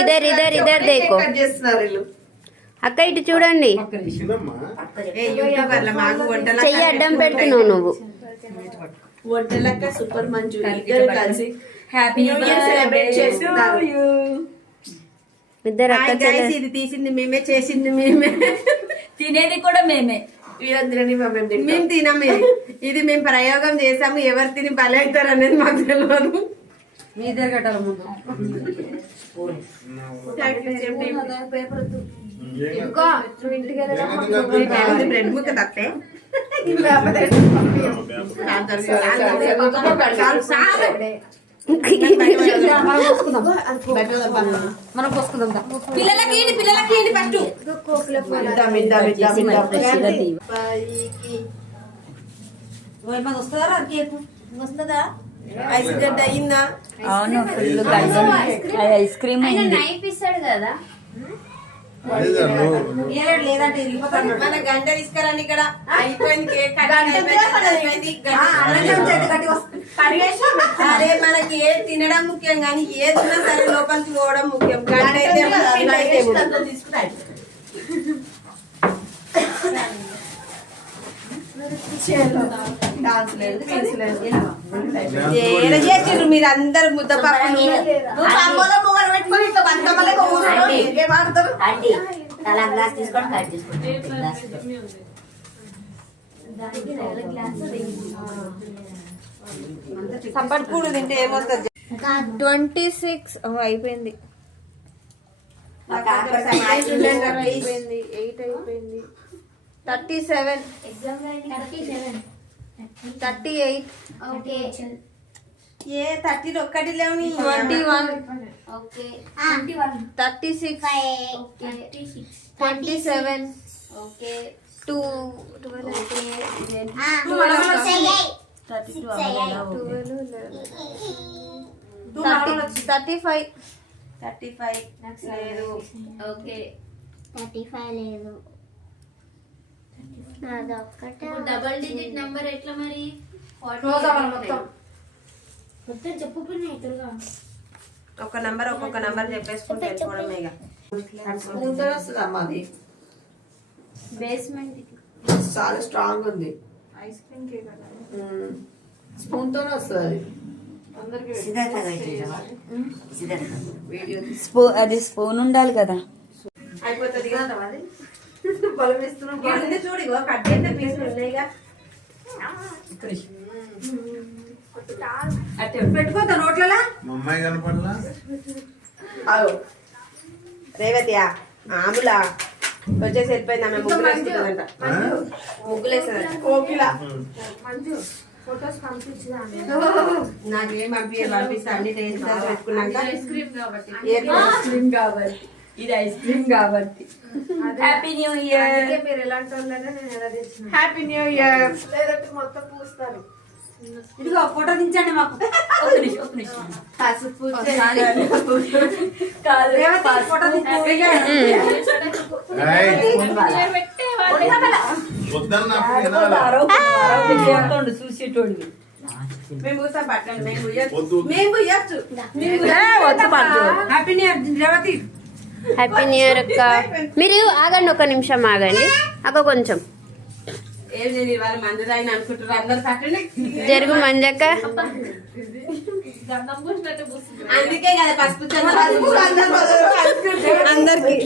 Either either either దేకో అక్క ఇటు చూడండి. చెయ్యి అడ్డం పెడుతున్నావు నువ్వు. వంటలక్క సూపర్ మంజు ఇద్దరు కలిసి హ్యాపీ న్యూ ఇయర్ సెలబ్రేట్ చేస్తున్నారు. ఇద్దరు అక్క చెల్లెలు. ఇది తీసింది మేమే, చేసింది మేమే, తినేది కూడా మేమే. మేము తినమే, ఇది మేము ప్రయోగం చేసాము. ఎవరు తిని బలవుతారు అనేది మాకు తెలియదు. మీ ఇద్దరు కట్టాల ముందు బ్రెడ్ ముక్క తప్పే మనం పోసుకుందాం. పిల్లలకి వస్తుందా? ఐస్ గడ్డ అయిందా? అవును, ఫుల్ ఐస్ క్రీమ్ ఇస్తాడు కదా. లేదంటే మన గంట తీసుకురండి. ఇక్కడ అయిపోయింది కేక్. అరే మనకి ఏది తినడం ముఖ్యం కానీ ఏది ఉన్నా సరే లోపలికి పోవడం ముఖ్యం. గంట అయితే చేసారు మీరు అందరు ముద్దపప్పులు పెట్టుకొని సంపర్కూడు తింటే ఏమొస్తుంది? 26 అయిపోయింది. 8 అయిపోయింది. 37 38 ఏ 30 ఒక్కటి లేవు. 21 36 27 2 35 లేదు. డబల్ డిజిట్ నంబర్ ఎట్లా మరి? ఒక నంబర్ ఒక్కొక్క నంబర్ చెప్పేసుకుంటే వెళ్ళిపోవడమే. బేస్మెంట్ చాలా స్ట్రాంగ్ ఉంది. ఐస్ క్రీమ్ కేక్ స్పూన్ తోనే వస్తుంది. అది స్పూన్ ఉండాలి కదా. అయిపోతుంది చూడు, కట్ చేస్తే పీసులు ఉన్నాయిగా. పెట్టుకోతా నోట్లలా. రేవతియా ఆములా వచ్చేసి వెళ్ళిపోయింది. ఆమె ముగ్గులు వేస్తుందంట. ముగ్గులు వేస్తుందంట. నాకేం పంపిస్తా అన్ని పెట్టుకున్నాక. ఇది ఐస్ క్రీమ్ కాబట్టి. Happy new year. మీరు ఎలాంటి వాళ్ళైనా నేను ఎలా తెచ్చిన. Happy new year. లేదంటే మొత్తం పూస్తారు. ఇదిగో ఫోటో దించండి మాకు. పసుపు చూసేటోళ్ళు మేము పట్టండి. మేము happy new year Revathi. Happy new year అక్క. మీరు ఆగండి, ఒక నిమిషం ఆగండి అక్క. కొంచెం ఏం లేదు, ఇవాళ మందుదాయిని అనుకుంటారు అందరు. పట్టండి జరుగు మంజక్క. అందుకే కదా పసుపు అందరికి.